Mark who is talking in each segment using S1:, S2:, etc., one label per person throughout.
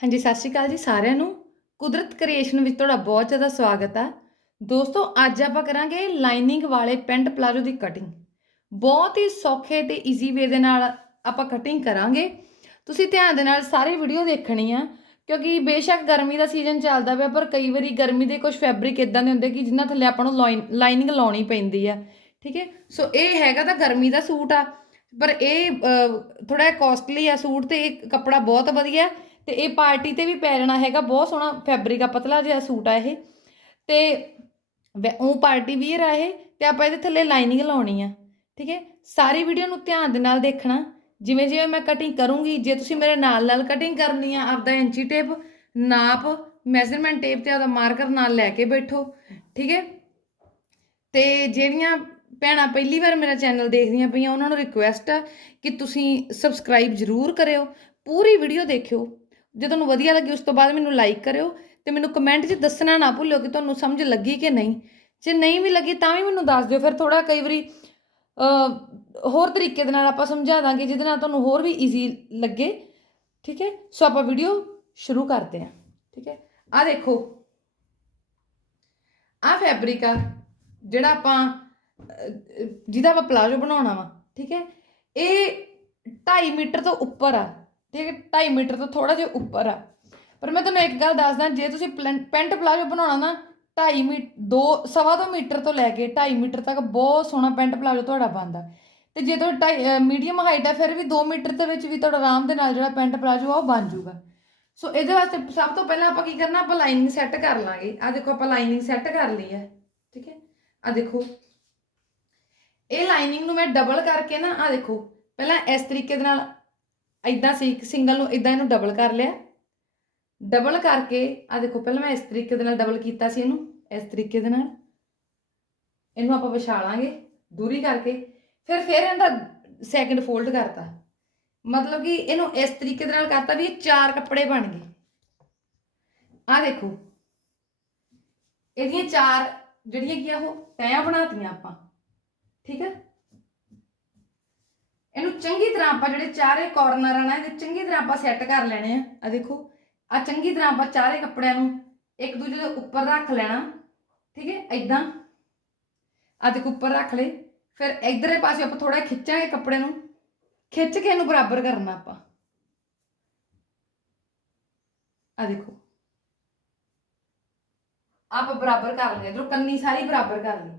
S1: ਹਾਂਜੀ, ਸਤਿ ਸ਼੍ਰੀ ਅਕਾਲ ਜੀ ਸਾਰਿਆਂ ਨੂੰ। ਕੁਦਰਤ ਕ੍ਰੀਏਸ਼ਨ ਵਿੱਚ ਤੁਹਾਡਾ ਬਹੁਤ ਜ਼ਿਆਦਾ ਸਵਾਗਤ ਆ। ਦੋਸਤੋ, ਅੱਜ ਆਪਾਂ ਕਰਾਂਗੇ ਲਾਈਨਿੰਗ ਵਾਲੇ ਪੈਂਟ ਪਲਾਜੋ ਦੀ ਕਟਿੰਗ ਬਹੁਤ ਹੀ ਸੌਖੇ ਤੇ ਈਜ਼ੀ ਵੇ ਦੇ ਨਾਲ ਆਪਾਂ ਕਟਿੰਗ ਕਰਾਂਗੇ। ਤੁਸੀਂ ਧਿਆਨ ਦੇ ਨਾਲ ਸਾਰੀ ਵੀਡੀਓ ਦੇਖਣੀ ਆ, ਕਿਉਂਕਿ ਬੇਸ਼ੱਕ ਗਰਮੀ ਦਾ ਸੀਜ਼ਨ ਚੱਲਦਾ ਪਿਆ, ਪਰ ਕਈ ਵਾਰੀ ਗਰਮੀ ਦੇ ਕੁਝ ਫੈਬਰਿਕ ਇਦਾਂ ਦੇ ਹੁੰਦੇ ਕਿ ਜਿਨ੍ਹਾਂ ਥੱਲੇ ਆਪਾਂ ਨੂੰ ਲਾਈਨਿੰਗ ਲਾਉਣੀ ਪੈਂਦੀ ਆ। ਠੀਕ ਹੈ? ਸੋ ਇਹ ਹੈਗਾ ਤਾਂ ਗਰਮੀ ਦਾ ਸੂਟ ਆ, ਪਰ ਇਹ ਥੋੜਾ ਜਿਹਾ ਕਾਸਟਲੀ ਆ ਸੂਟ ਤੇ, ਇਹ ਕੱਪੜਾ ਬਹੁਤ ਵਧੀਆ। ਹੈ ਤੇ ਇਹ ਪਾਰਟੀ ਤੇ ਵੀ ਪੈ ਜਾਣਾ ਹੈਗਾ, ਬਹੁਤ ਸੋਹਣਾ ਫੈਬਰਿਕ ਆ, ਪਤਲਾ ਜਿਹਾ ਸੂਟ ਆ ਇਹ। ਤੇ ਵੈ- ਉਹ ਪਾਰਟੀ ਵੀਅਰ ਆ ਇਹ, ਤੇ ਆਪਾਂ ਇਹਦੇ ਥੱਲੇ ਲਾਈਨਿੰਗ ਲਾਉਣੀ ਆ, ਠੀਕ ਹੈ? ਸਾਰੀ ਵੀਡੀਓ ਨੂੰ ਧਿਆਨ ਦੇ ਨਾਲ ਦੇਖਣਾ। ਜਿਵੇਂ ਜਿਵੇਂ ਮੈਂ ਕਟਿੰਗ ਕਰੂੰਗੀ, ਜੇ ਤੁਸੀਂ ਮੇਰੇ ਨਾਲ ਨਾਲ ਕਟਿੰਗ ਕਰਨੀ ਆ, ਆਪਦਾ ਇੰਚੀ ਟੇਪ, ਨਾਪ ਮੈਜ਼ਰਮੈਂਟ ਟੇਪ ਤੇ ਆਪਦਾ ਮਾਰਕਰ ਨਾਲ ਲੈ ਕੇ ਬੈਠੋ, ਠੀਕ ਹੈ? ਤੇ ਜਿਹੜੀਆਂ ਭੈਣਾਂ ਪਹਿਲੀ ਵਾਰ ਮੇਰਾ ਚੈਨਲ ਦੇਖਦੀਆਂ ਪਈਆਂ, ਉਹਨਾਂ ਨੂੰ ਰਿਕੁਐਸਟ ਆ ਕਿ ਤੁਸੀਂ ਸਬਸਕ੍ਰਾਈਬ ਜ਼ਰੂਰ ਕਰਿਓ, ਪੂਰੀ ਵੀਡੀਓ ਦੇਖਿਓ। ਜੇ ਤੁਹਾਨੂੰ ਵਧੀਆ ਲੱਗੀ ਉਸ ਤੋਂ ਬਾਅਦ ਮੈਨੂੰ ਲਾਈਕ ਕਰਿਓ ਤੇ ਮੈਨੂੰ ਕਮੈਂਟ 'ਚ ਦੱਸਣਾ ਨਾ ਭੁੱਲਿਓ ਕਿ ਤੁਹਾਨੂੰ ਸਮਝ ਲੱਗੀ ਕਿ ਨਹੀਂ। ਜੇ ਨਹੀਂ ਵੀ ਲੱਗੀ ਤਾਂ ਵੀ ਮੈਨੂੰ ਦੱਸ ਦਿਓ। ਫਿਰ ਥੋੜਾ ਕਈ ਵਾਰੀ ਹੋਰ ਤਰੀਕੇ ਦੇ ਨਾਲ ਆਪਾਂ ਸਮਝਾ ਦਾਂਗੇ, ਜਿਹਦੇ ਨਾਲ ਤੁਹਾਨੂੰ ਹੋਰ ਵੀ ਈਜ਼ੀ ਲੱਗੇ। ਠੀਕ ਹੈ? ਸੋ ਆਪਾਂ ਵੀਡੀਓ ਸ਼ੁਰੂ ਕਰਦੇ ਹਾਂ। ਠੀਕ ਹੈ? ਆ ਦੇਖੋ। ਆ ਫੈਬਰਿਕ ਆ, ਜਿਹੜਾ ਆਪਾਂ ਜਿਹਦਾ ਆਪਾਂ ਪਲਾਜੋ ਬਣਾਉਣਾ ਵਾ। ਠੀਕ ਹੈ? ਇਹ 2.5 ਮੀਟਰ ਤੋਂ ਉੱਪਰ ਆ। ਠੀਕ ਹੈ 2.5 ਮੀਟਰ ਤੋਂ ਥੋੜਾ ਜਿਹਾ ਉੱਪਰ ਆ। ਪਰ ਮੈਂ ਤੁਹਾਨੂੰ ਇੱਕ ਗੱਲ ਦੱਸਦਾ, ਜੇ ਤੁਸੀਂ ਪਲੈਂ- ਪੈਂਟ ਪਲਾਜੋ ਬਣਾਉਣਾ ਨਾ 2.5 ਮੀਟਰ 2 ਸਵਾ ਦੋ ਮੀਟਰ ਤੋਂ ਲੈ ਕੇ 2.5 ਮੀਟਰ ਤੱਕ ਬਹੁਤ ਸੋਹਣਾ ਪੈਂਟ ਪਲਾਜੋ ਤੁਹਾਡਾ ਬਣਦਾ ਤੇ ਜੇ ਤੁਹਾਡਾ ਮੀਡੀਅਮ ਹਾਈਟ ਆ ਫਿਰ ਵੀ 2 ਮੀਟਰ ਦੇ ਵਿੱਚ ਵੀ ਤੁਹਾਡਾ ਆਰਾਮ ਦੇ ਨਾਲ ਜਿਹੜਾ ਪੈਂਟ ਪਲਾਜੋ ਆ, ਉਹ ਬਣ ਜਾਊਗਾ। ਸੋ ਇਹਦੇ ਵਾਸਤੇ ਸਭ ਤੋਂ ਪਹਿਲਾਂ ਆਪਾਂ ਕੀ ਕਰਨਾ, ਆਪਾਂ ਲਾਈਨਿੰਗ ਸੈੱਟ ਕਰ ਲਾਂਗੇ। ਆ ਦੇਖੋ, ਆਪਾਂ ਲਾਈਨਿੰਗ ਸੈੱਟ ਕਰ ਲਈ ਹੈ, ਠੀਕ ਹੈ? ਆ ਦੇਖੋ। ਇਹ ਲਾਈਨਿੰਗ ਨੂੰ ਮੈਂ ਡਬਲ ਕਰਕੇ ਨਾ, ਆ ਦੇਖੋ, ਪਹਿਲਾਂ ਇਸ ਤਰੀਕੇ ਦੇ ਨਾਲ ਇਦਾਂ ਸੀ ਸਿੰਗਲ ਨੂੰ ਇਦਾਂ ਇਹਨੂੰ ਡਬਲ ਕਰ ਲਿਆ। ਡਬਲ ਕਰਕੇ ਆ ਦੇਖੋ, ਪਹਿਲਾਂ ਮੈਂ ਇਸ ਤਰੀਕੇ ਦੇ ਨਾਲ ਡਬਲ ਕੀਤਾ ਸੀ ਇਹਨੂੰ, ਇਸ ਤਰੀਕੇ ਦੇ ਨਾਲ। ਇਹਨੂੰ ਆਪਾਂ ਵਿਛਾਲਾਂਗੇ ਦੂਰੀ ਕਰਕੇ, ਫਿਰ ਫਿਰ ਇਹਦਾ ਸੈਕਿੰਡ ਫੋਲਡ ਕਰਤਾ। ਮਤਲਬ ਕਿ ਇਹਨੂੰ ਇਸ ਤਰੀਕੇ ਦੇ ਨਾਲ ਕਰਤਾ ਵੀ ਇਹ ਚਾਰ ਕੱਪੜੇ ਬਣ ਗਏ। ਆ ਦੇਖੋ, ਇਹਦੀਆਂ ਚਾਰ ਜਿਹੜੀਆਂ ਕੀ ਆ ਉਹ ਤੈਆਂ ਬਣਾਤੀਆਂ ਆਪਾਂ, ਠੀਕ ਹੈ? ਇਹਨੂੰ ਚੰਗੀ ਤਰ੍ਹਾਂ ਆਪਾਂ ਜਿਹੜੇ ਚਾਰੇ ਕਾਰਨਰ ਆ ਨਾ, ਇਹਦੇ ਚੰਗੀ ਤਰ੍ਹਾਂ ਆਪਾਂ ਸੈੱਟ ਕਰ ਲੈਣੇ ਆ। ਆ ਦੇਖੋ ਆ ਚੰਗੀ ਤਰ੍ਹਾਂ ਆਪਾਂ ਚਾਰੇ ਕੱਪੜਿਆਂ ਨੂੰ ਇੱਕ ਦੂਜੇ ਦੇ ਉੱਪਰ ਰੱਖ ਲੈਣਾ। ਠੀਕ ਹੈ? ਐਦਾਂ ਆ ਦੇਖੋ, ਉੱਪਰ ਰੱਖ ਲਏ। ਫਿਰ ਇਧਰਲੇ ਪਾਸੇ ਆਪਾਂ ਥੋੜਾ ਖਿੱਚਾਂਗੇ ਕੱਪੜੇ ਨੂੰ। ਖਿੱਚ ਕੇ ਇਹਨੂੰ ਬਰਾਬਰ ਕਰਨਾ ਆਪਾਂ। ਆ ਦੇਖੋ। ਆਪਾਂ ਬਰਾਬਰ ਕਰ ਲਿਆ ਇਧਰੋਂ ਕੰਨੀ ਸਾਰੀ ਬਰਾਬਰ ਕਰ ਲਈ।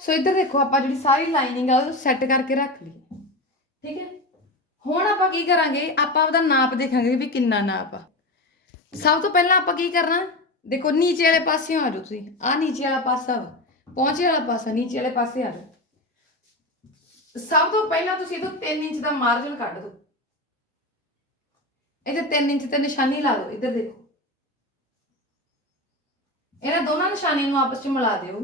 S1: ਸੋ ਇੱਧਰ ਦੇਖੋ, ਆਪਾਂ ਜਿਹੜੀ ਸਾਰੀ ਲਾਈਨਿੰਗ ਆ ਉਹ ਸੈੱਟ ਕਰਕੇ ਰੱਖ ਲਈ। ਠੀਕ ਹੈ? ਹੁਣ ਆਪਾਂ ਕੀ ਕਰਾਂਗੇ? ਆਪਾਂ ਉਹਦਾ ਨਾਪ ਦੇਖਾਂਗੇ ਵੀ ਕਿੰਨਾ ਨਾਪ ਆ। ਸਭ ਤੋਂ ਪਹਿਲਾਂ ਆਪਾਂ ਕੀ ਕਰਨਾ? ਦੇਖੋ, ਨੀਚੇ ਵਾਲੇ ਪਾਸਿਓਂ ਆ ਜਾਓ ਤੁਸੀਂ। ਆ ਨੀਚੇ ਵਾਲਾ ਪਾਸਾ ਵਾ। ਪਹੁੰਚੇ ਵਾਲਾ ਪਾਸਾ, ਨੀਚੇ ਵਾਲੇ ਪਾਸੇ ਆ ਜਾਓ। ਸਭ ਤੋਂ ਪਹਿਲਾਂ ਤੁਸੀਂ ਇਹਨੂੰ 3 ਇੰਚ ਦਾ ਮਾਰਜਨ ਕੱਢ ਦਿਓ। ਇਹਦੇ 3 ਇੰਚ ਤੇ ਨਿਸ਼ਾਨੀ ਲਾ ਦਿਓ। ਇੱਧਰ ਦੇਖੋ। ਇਹਨਾਂ ਦੋਨਾਂ ਨਿਸ਼ਾਨੀਆਂ ਨੂੰ ਆਪਸ ਵਿੱਚ ਮਿਲਾ ਦਿਓ।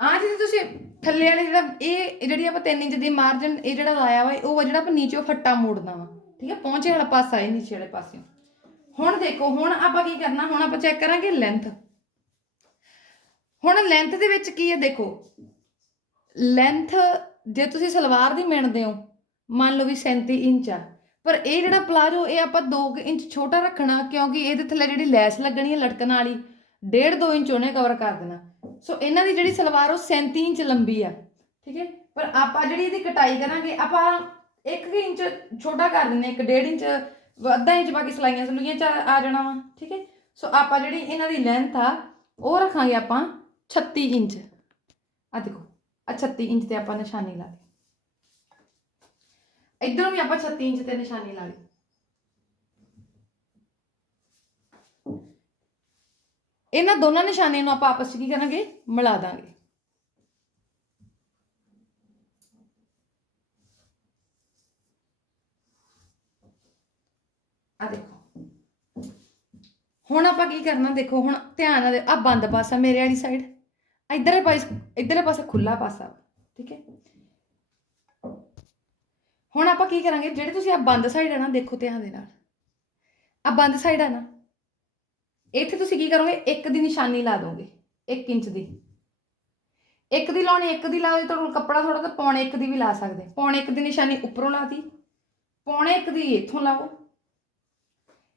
S1: ਆ ਜਿਹੜੀ ਤੁਸੀਂ ਥੱਲੇ ਵਾਲੇ ਜਿਹੜਾ, ਇਹ ਜਿਹੜੀ ਆਪਾਂ 3 ਇੰਚ ਦੀ ਮਾਰਜਨ ਇਹ ਜਿਹੜਾ ਲਾਇਆ ਵਾ, ਉਹ ਆ ਜਿਹੜਾ ਆਪਾਂ ਨੀਚੇ ਫੱਟਾ ਮੋੜਨਾ ਵਾ, ਠੀਕ ਹੈ ਪਹੁੰਚੇ ਵਾਲਾ ਪਾਸਾ ਇਹ ਨੀਚੇ ਵਾਲੇ ਪਾਸੇ ਹੁਣ ਦੇਖੋ, ਹੁਣ ਆਪਾਂ ਕੀ ਕਰਨਾ, ਹੁਣ ਆਪਾਂ ਚੈੱਕ ਕਰਾਂਗੇ ਲੈਂਥ ਹੁਣ ਲੈਂਥ ਦੇ ਵਿੱਚ ਕੀ ਹੈ, ਦੇਖੋ। ਲੈਂਥ ਜੇ ਤੁਸੀਂ ਸਲਵਾਰ ਦੀ ਮਿਣਦੇ ਹੋ, ਮੰਨ ਲਓ ਵੀ 37 ਇੰਚ ਆ, ਪਰ ਇਹ ਜਿਹੜਾ ਪਲਾਜੋ ਇਹ ਆਪਾਂ 2 ਇੰਚ ਛੋਟਾ ਰੱਖਣਾ, ਕਿਉਂਕਿ ਇਹਦੇ ਥੱਲੇ ਜਿਹੜੀ ਲੈਸ ਲੱਗਣੀ ਹੈ ਲਟਕਣ ਵਾਲੀ 1.5 2 ਇੰਚ ਉਹਨੇ ਕਵਰ ਕਰ ਦੇਣਾ। ਸੋ ਇਹਨਾਂ ਦੀ ਜਿਹੜੀ ਸਲਵਾਰ ਉਹ 37 ਇੰਚ ਲੰਬੀ ਆ, ਠੀਕ ਹੈ? ਪਰ ਆਪਾਂ ਜਿਹੜੀ ਇਹਦੀ ਕਟਾਈ ਕਰਾਂਗੇ, ਆਪਾਂ 1 ਇੰਚ ਛੋਟਾ ਕਰ ਦਿੰਨੇ 1 1.5 ਇੰਚ, ਅੱਧਾ ਇੰਚ ਬਾਕੀ ਸਲਾਈਆਂ ਸਲੂਈਆਂ ਚ ਆ ਆ ਜਾਣਾ ਵਾ, ਠੀਕ ਹੈ? ਸੋ ਆਪਾਂ ਜਿਹੜੀ ਇਹਨਾਂ ਦੀ ਲੈਂਥ ਆ, ਉਹ ਰੱਖਾਂਗੇ ਆਪਾਂ 36 ਇੰਚ। ਆ ਦੇਖੋ ਆ 36 ਇੰਚ ਤੇ ਆਪਾਂ ਨਿਸ਼ਾਨੀ ਲਾ ਲਈ। ਇਧਰੋਂ ਵੀ ਆਪਾਂ 36 ਇੰਚ ਤੇ ਨਿਸ਼ਾਨੀ ਲਾ ਲਈ। ਇਹਨਾਂ ਦੋਨਾਂ ਨਿਸ਼ਾਨੀਆਂ ਨੂੰ ਆਪਾਂ ਆਪਸ ਵਿੱਚ ਕੀ ਕਰਾਂਗੇ? ਮਿਲਾ ਦਾਂਗੇ। ਆ ਦੇਖੋ। ਹੁਣ ਆਪਾਂ ਕੀ ਕਰਨਾ? ਦੇਖੋ, ਹੁਣ ਧਿਆਨ ਨਾਲ ਆ ਬੰਦ ਪਾਸਾ ਮੇਰੇ ਵਾਲੀ ਸਾਈਡ ਇਧਰਲੇ ਪਾਸੇ ਇਧਰਲੇ ਪਾਸੇ ਖੁੱਲਾ ਪਾਸਾ, ਠੀਕ ਹੈ? ਹੁਣ ਆਪਾਂ ਕੀ ਕਰਾਂਗੇ? ਜਿਹੜੇ ਤੁਸੀਂ ਆ ਬੰਦ ਸਾਈਡ ਆ ਨਾ, ਦੇਖੋ ਧਿਆਨ ਦੇ ਨਾਲ। ਆ ਬੰਦ ਸਾਈਡ ਆ ਨਾ ਇੱਥੇ ਤੁਸੀਂ ਕੀ ਕਰੋਗੇ? ਇੱਕ ਦੀ ਨਿਸ਼ਾਨੀ ਲਾ ਦੋਗੇ 1 ਇੰਚ ਦੀ। ਇੱਕ ਦੀ ਲਾਉਣੀ, ਇੱਕ ਦੀ ਲਾਓ ਜੇ ਤੁਹਾਡੇ ਕੋਲ ਕੱਪੜਾ ਥੋੜਾ ਤਾਂ ਪੌਣੇ ਇੱਕ ਦੀ ਵੀ ਲਾ ਸਕਦੇ। ਪੌਣੇ ਇੱਕ ਦੀ ਨਿਸ਼ਾਨੀ ਉੱਪਰੋਂ ਲਾਤੀ ਪੌਣੇ ਇੱਕ ਦੀ ਇੱਥੋਂ ਲਾਓ।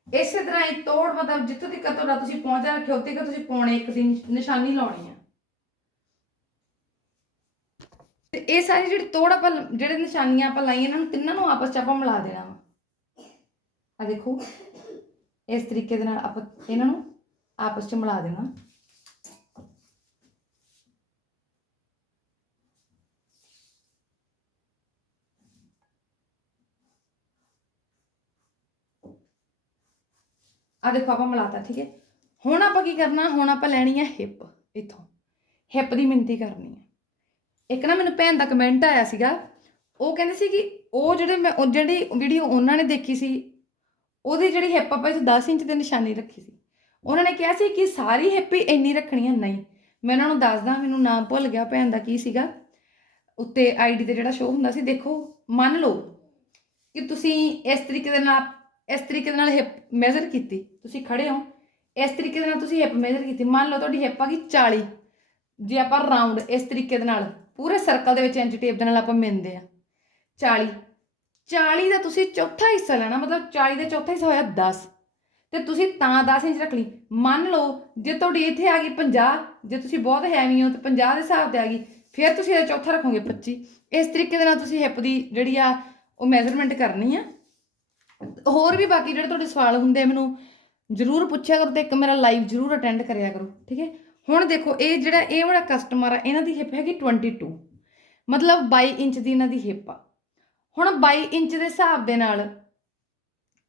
S1: ਇਸੇ ਤਰ੍ਹਾਂ ਹੀ ਤੋੜ ਮਤਲਬ ਜਿੱਥੋਂ ਤੱਕ ਤੁਹਾਡਾ ਤੁਸੀਂ ਪਹੁੰਚਾ ਰੱਖਿਓ ਉੱਥੇ ਤੱਕ ਤੁਸੀਂ ਪੌਣੇ ਇੱਕ ਦੀ ਨਿਸ਼ਾਨੀ ਲਾਉਣੀ ਆ। ਤੇ ਇਹ ਸਾਰੀ ਜਿਹੜੀ ਤੋੜ ਆਪਾਂ, ਜਿਹੜੇ ਨਿਸ਼ਾਨੀਆਂ ਆਪਾਂ ਲਾਈਆਂ, ਇਹਨਾਂ ਨੂੰ ਤਿੰਨਾਂ ਨੂੰ ਆਪਸ ਚ ਆਪਾਂ ਮਿਲਾ ਦੇਣਾ ਵਾ। ਆ ਦੇਖੋ। ਇਸ ਤਰੀਕੇ ਦੇ ਨਾਲ ਆਪਾਂ ਇਹਨਾਂ ਨੂੰ ਆਪਸ ਚ ਮਿਲਾ ਦੇਣਾ। ਆ ਦੇਖੋ ਆਪਾਂ ਮਿਲਾਤਾ, ਠੀਕ ਹੈ? ਹੁਣ ਆਪਾਂ ਕੀ ਕਰਨਾ? ਹੁਣ ਆਪਾਂ ਲੈਣੀ ਹੈ ਹਿਪ, ਇੱਥੋਂ। ਹਿਪ ਦੀ ਮਿਣਤੀ ਕਰਨੀ ਹੈ। ਇੱਕ ਨਾ ਮੈਨੂੰ ਭੈਣ ਦਾ ਕਮੈਂਟ ਆਇਆ ਸੀਗਾ। ਉਹ ਕਹਿੰਦੇ ਸੀ ਕਿ ਉਹ ਜਿਹੜੇ ਮੈਂ ਜਿਹੜੀ ਵੀਡੀਓ ਉਹਨਾਂ ਨੇ ਦੇਖੀ ਸੀ ਉਹਦੀ ਜਿਹੜੀ ਹਿਪ ਆਪਾਂ ਇੱਥੇ 10 ਇੰਚ ਤੇ ਨਿਸ਼ਾਨੀ ਰੱਖੀ ਸੀ। ਉਹਨਾਂ ਨੇ ਕਿਹਾ ਸੀ ਕਿ ਸਾਰੀ ਹਿਪ ਇੰਨੀ ਰੱਖਣੀ ਹੈ ਨਹੀਂ। ਮੈਂ ਉਹਨਾਂ ਨੂੰ ਦੱਸਦਾ, ਮੈਨੂੰ ਨਾਮ ਭੁੱਲ ਗਿਆ ਭੈਣ ਦਾ ਕੀ ਸੀਗਾ। ਉੱਤੇ ਆਈਡੀ ਤੇ ਜਿਹੜਾ ਸ਼ੋਅ ਹੁੰਦਾ ਸੀ, ਦੇਖੋ, ਮੰਨ ਲਓ ਕਿ ਤੁਸੀਂ ਇਸ ਤਰੀਕੇ ਦੇ ਨਾਲ, ਇਸ ਤਰੀਕੇ ਦੇ ਨਾਲ ਹਿੱਪ ਮੈਜ਼ਰ ਕੀਤੀ, ਤੁਸੀਂ ਖੜੇ ਹੋ। ਇਸ ਤਰੀਕੇ ਦੇ ਨਾਲ ਤੁਸੀਂ ਹਿੱਪ ਮੈਜ਼ਰ ਕੀਤੀ। ਮੰਨ ਲਓ ਤੁਹਾਡੀ ਹਿਪ ਆ ਗਈ 40 ਜੇ ਆਪਾਂ ਰਾਉਂਡ ਇਸ ਤਰੀਕੇ ਦੇ ਨਾਲ, ਪੂਰੇ ਸਰਕਲ ਦੇ ਵਿੱਚ ਇੰਚ ਟੇਪ ਦੇ ਨਾਲ ਆਪਾਂ ਮਿਣਦੇ ਆ 40 40 ਦਾ ਤੁਸੀਂ ਚੌਥਾ ਹਿੱਸਾ ਲੈਣਾ, ਮਤਲਬ 40 ਦਾ ਚੌਥਾ ਹਿੱਸਾ ਹੋਇਆ 10 ਤੇ ਤੁਸੀਂ ਤਾਂ 10 ਇੰਚ ਰੱਖ ਲਈ। ਮੰਨ ਲਓ, ਜੇ ਤੁਹਾਡੀ ਇੱਥੇ ਆ ਗਈ 50 ਜੇ ਤੁਸੀਂ ਬਹੁਤ ਹੈਵੀ ਹੋ ਤਾਂ 50 ਦੇ ਹਿਸਾਬ ਤੇ ਆ ਗਈ, ਫਿਰ ਤੁਸੀਂ ਇਹਦਾ ਚੌਥਾ ਰੱਖੋਗੇ 25 ਇਸ ਤਰੀਕੇ ਦੇ ਨਾਲ ਤੁਸੀਂ ਹਿਪ ਦੀ ਜਿਹੜੀ ਆ, ਉਹ ਮੈਜ਼ਰਮੈਂਟ ਕਰਨੀ ਆ। ਹੋਰ ਵੀ ਬਾਕੀ ਜਿਹੜੇ ਤੁਹਾਡੇ ਸਵਾਲ ਹੁੰਦੇ ਆ, ਮੈਨੂੰ ਜਰੂਰ ਪੁੱਛਿਆ ਕਰੋ ਤੇ ਇੱਕ ਮੇਰਾ ਲਾਈਵ ਜਰੂਰ ਅਟੈਂਡ ਕਰਿਆ ਕਰੋ, ਠੀਕ ਹੈ? ਹੁਣ ਦੇਖੋ, ਇਹ ਜਿਹੜਾ, ਇਹ ਵਾਲਾ ਕਸਟਮਰ ਆ, ਇਹਨਾਂ ਦੀ ਹਿਪ ਹੈਗੀ 22 ਮਤਲਬ 22 ਇੰਚ ਦੀ ਇਹਨਾਂ ਦੀ ਹਿਪ ਆ। ਹੁਣ 22 ਇੰਚ ਦੇ ਹਿਸਾਬ ਦੇ ਨਾਲ